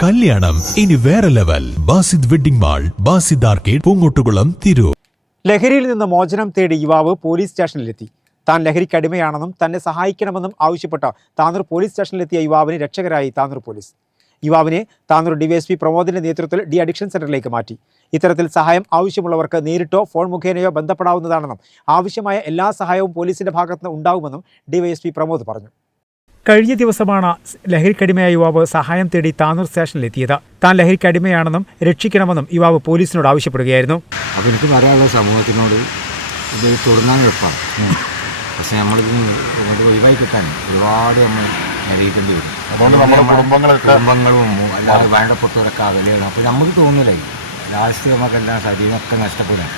കല്യാണം. ഇനി വേറെ level Basid wedding mall Basid arcade Poongottukulam Tirur. ലഹരിയിൽ നിന്ന് മോചനം തേടി യുവാവ് പോലീസ് സ്റ്റേഷനിലെത്തി. താൻ ലഹരിക്ക് അടിമയാണെന്നും തന്നെ സഹായിക്കണമെന്നും ആവശ്യപ്പെട്ട താന്നൂർ പോലീസ് സ്റ്റേഷനിലെത്തിയ യുവാവിന് രക്ഷകരായി താന്നൂർ പോലീസ്. യുവാവിനെ താനൂർ ഡിവൈഎസ്പി പ്രമോദിന്റെ നേതൃത്വത്തിൽ ഡി അഡിക്ഷൻ സെന്ററിലേക്ക് മാറ്റി. ഇത്തരത്തിൽ സഹായം ആവശ്യമുള്ളവർക്ക് നേരിട്ടോ ഫോൺ മുഖേനയോ ബന്ധപ്പെടാവുന്നതാണെന്നും ആവശ്യമായ എല്ലാ സഹായവും പോലീസിന്റെ ഭാഗത്തുനിന്ന് ഉണ്ടാവുമെന്നും ഡിവൈഎസ്പി പ്രമോദ് പറഞ്ഞു. കഴിഞ്ഞ ദിവസമാണ് ലഹരിക്കടിമയായ യുവാവ് സഹായം തേടി താനൂർ സ്റ്റേഷനിലെത്തിയത്. താൻ ലഹരിക്കടിമയാണെന്നും രക്ഷിക്കണമെന്നും യുവാവ് പോലീസിനോട് ആവശ്യപ്പെടുകയായിരുന്നു. അപ്പോൾ പറയാനുള്ള സമൂഹത്തിനോട് ഇത് തുടങ്ങാൻ എളുപ്പമാണ്. പക്ഷെ നമ്മളിത് ഒഴിവായി കിട്ടാൻ ഒരുപാട് നമ്മൾ അറിയിക്കേണ്ടി വരും. അതുകൊണ്ട് നമ്മുടെ കുടുംബങ്ങളൊക്കെ കുടുംബങ്ങളും അല്ലാതെ വേണ്ടപ്പെട്ടവരൊക്കെ അകലെയാണ്. അപ്പോൾ നമുക്ക് തോന്നില്ല ലാസ്റ്റ് നമുക്കെല്ലാം ശരീരമൊക്കെ നഷ്ടപ്പെടുക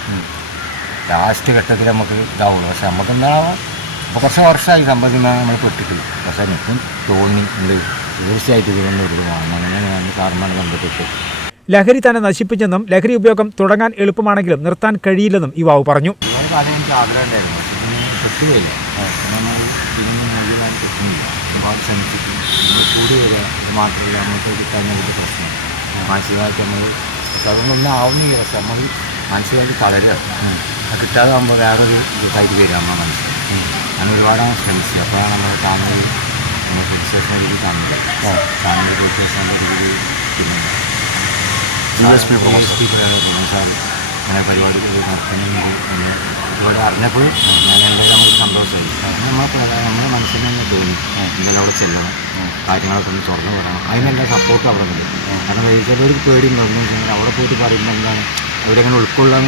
ലാസ്റ്റ് ഘട്ടത്തിൽ നമുക്ക് ഇതാവുള്ളൂ. പക്ഷെ നമുക്കെന്താ അപ്പോൾ കുറച്ച് വർഷമായി സമ്പത്തിന്മേൽ നമ്മൾ പെട്ടിട്ടില്ല പക്ഷേ എനിക്കും തോന്നി ഉണ്ട് തീർച്ചയായിട്ടും ഇതിനൊന്നും ഒരു വാങ്ങണം അങ്ങനെ ഞാൻ കാർമാണ് ബന്ധപ്പെട്ട് ലഹരി തന്നെ നശിപ്പിച്ചെന്നും ലഹരി ഉപയോഗം തുടങ്ങാൻ എളുപ്പമാണെങ്കിലും നിർത്താൻ കഴിയില്ലെന്നും യുവാവ് പറഞ്ഞു. എനിക്ക് നമ്മൾ ഇതിന് മുഴുവൻ കിട്ടുന്നില്ല ഒരുപാട് ശ്രമിച്ചിട്ട് നമ്മൾ കൂടി വരിക. ഇത് മാത്രമല്ല നമുക്ക് കിട്ടാനൊരു പ്രശ്നം മാനസികമായിട്ട് നമ്മൾ അതൊന്നും ആവുന്നില്ല. പക്ഷെ നമ്മൾ മാനസികമായിട്ട് തളരുക അത് കിട്ടാതെ ആകുമ്പോൾ വേറൊരു ഇതായിട്ട് വരും നമ്മുടെ മനസ്സിൽ. അങ്ങനെ ഒരുപാടാണ് ശ്രമിച്ചത് അപ്പോഴാണ് നമ്മൾ താനൂർ നമ്മൾ പോലീസ് രീതി കാണുന്നത്. താനൂർ പോലീസ് സ്റ്റേഷന്റെ ഒരു പിന്നെ അങ്ങനെ പരിപാടി നടത്തുന്നെങ്കിൽ എന്നെ ഒരുപാട് അറിഞ്ഞപ്പോൾ ഞാൻ എന്തായാലും നമുക്ക് സന്തോഷമായി. നമ്മളെ നമ്മുടെ മനസ്സിന് തന്നെ തോന്നി. ഇങ്ങനെ അവിടെ ചെല്ലണം. കാര്യങ്ങളൊക്കെ ഒന്ന് തുറന്നു പറയണം അതിനെല്ലാം സപ്പോർട്ട് അവിടെ ഉണ്ട് കാരണം ചിലവർക്ക് പേടിയും തുറന്നു വെച്ചാൽ അവിടെ പോയിട്ട് പറയുമ്പോൾ എന്താണ് അവരെങ്ങനെ ഉൾക്കൊള്ളാൻ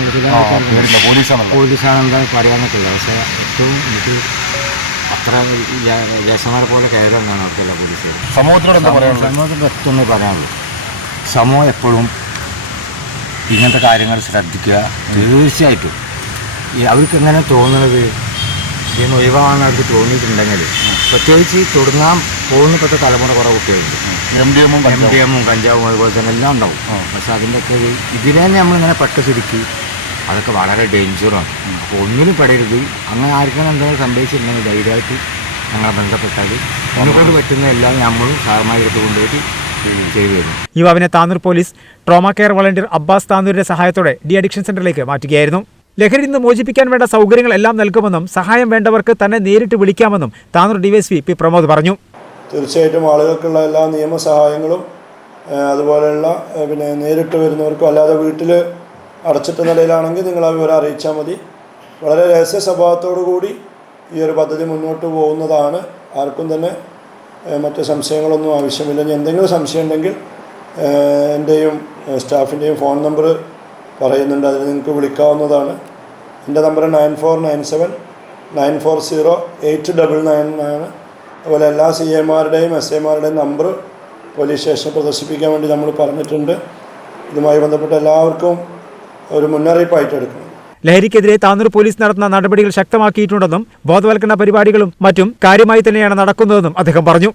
പോലീസാണ് എന്താ പറയാന്നൊക്കെ ഉള്ളത് പക്ഷേ ഏറ്റവും എനിക്ക് അത്ര ജേഷന്മാരെ പോലെ കയറാനാണ് അവർക്കല്ല പോലീസ് സമൂഹത്തിനോട് സമൂഹത്തിന്റെ ഒറ്റൊന്നേ പറയാനുള്ളൂ. സമൂഹം എപ്പോഴും ഇങ്ങനത്തെ കാര്യങ്ങൾ ശ്രദ്ധിക്കുക. തീർച്ചയായിട്ടും. അവർക്ക് എങ്ങനെ തോന്നുന്നത് ഇതിന് ഒഴിവാണെന്ന് അവർക്ക് തോന്നിയിട്ടുണ്ടെങ്കിൽ പ്രത്യേകിച്ച് ഈ തുടങ്ങാൻ പോകുന്ന ഇപ്പോഴത്തെ തലമുറ കുറേ കുട്ടികളുണ്ട്. എം ഡി എമ്മും എം ഡി എമ്മും കഞ്ചാവും അതുപോലെ തന്നെ എല്ലാം ഉണ്ടാവും. പക്ഷെ അതിന്റെയൊക്കെ ഒരു ഇതിനെ തന്നെ നമ്മളിങ്ങനെ പെട്ട ശരിക്ക് അതൊക്കെ വളരെ ഡേഞ്ചറാണ് അപ്പോൾ ഒന്നിനും പെടരുത്. അങ്ങനെ ആർക്കും എന്തെങ്കിലും സംഭവിച്ചിട്ടുണ്ടെങ്കിൽ ധൈര്യമായിട്ട് ഞങ്ങളെ ബന്ധപ്പെട്ടാൽ എന്നെക്കൊണ്ട് പറ്റുന്ന എല്ലാം നമ്മളും സാറന്മാരെടുത്ത് കൊണ്ടുപോയിട്ട് യുവാവിനെ Tanur police trauma care volunteer Abbas താനൂരിന്റെ സഹായത്തോടെ ഡി അഡിക്ഷൻ സെന്ററിലേക്ക് മാറ്റുകയായിരുന്നു. ലഹരി നിന്ന് മോചിപ്പിക്കാൻ വേണ്ട സൗകര്യങ്ങൾ എല്ലാം നൽകുമെന്നും സഹായം വേണ്ടവർക്ക് തന്നെ നേരിട്ട് വിളിക്കാമെന്നും താനൂർ ഡിവൈഎസ്പി പി പ്രമോദ് പറഞ്ഞു. തീർച്ചയായിട്ടും ആളുകൾക്കുള്ള എല്ലാ നിയമസഹായങ്ങളും സഹായങ്ങളും അതുപോലെയുള്ള പിന്നെ നേരിട്ട് വരുന്നവർക്കും അല്ലാതെ വീട്ടിൽ അടച്ചിട്ട നിലയിലാണെങ്കിൽ നിങ്ങൾ ആ വിവരം അറിയിച്ചാൽ മതി. വളരെ രഹസ്യ സ്വഭാവത്തോടു കൂടി ഈ ഒരു പദ്ധതി മുന്നോട്ട് പോകുന്നതാണ്. ആർക്കും തന്നെ മറ്റ് സംശയങ്ങളൊന്നും ആവശ്യമില്ല. ഇനി എന്തെങ്കിലും സംശയം ഉണ്ടെങ്കിൽ എന്റെയും സ്റ്റാഫിന്റെയും ഫോൺ നമ്പർ പറയുന്നുണ്ട് അതിന് നിങ്ങൾക്ക് വിളിക്കാവുന്നതാണ്. എന്റെ number nine four nine seven nine four zero eight double nine ആണ്. അതുപോലെ എല്ലാ സി എമാരുടെയും എസ് എമാരുടെയും നമ്പർ പോലീസ് സ്റ്റേഷനിൽ പ്രദർശിപ്പിക്കാൻ വേണ്ടി നമ്മൾ പറഞ്ഞിട്ടുണ്ട്. ഇതുമായി ബന്ധപ്പെട്ട് എല്ലാവർക്കും ഒരു മുന്നറിയിപ്പായിട്ട് എടുക്കണം ലഹരിക്കെതിരെ താനൂർ പോലീസ് നടത്തുന്ന നടപടികൾ ശക്തമാക്കിയിട്ടുണ്ടെന്നും ബോധവൽക്കരണ പരിപാടികളും മറ്റും കാര്യമായി തന്നെയാണ് നടക്കുന്നതെന്നും അദ്ദേഹം പറഞ്ഞു.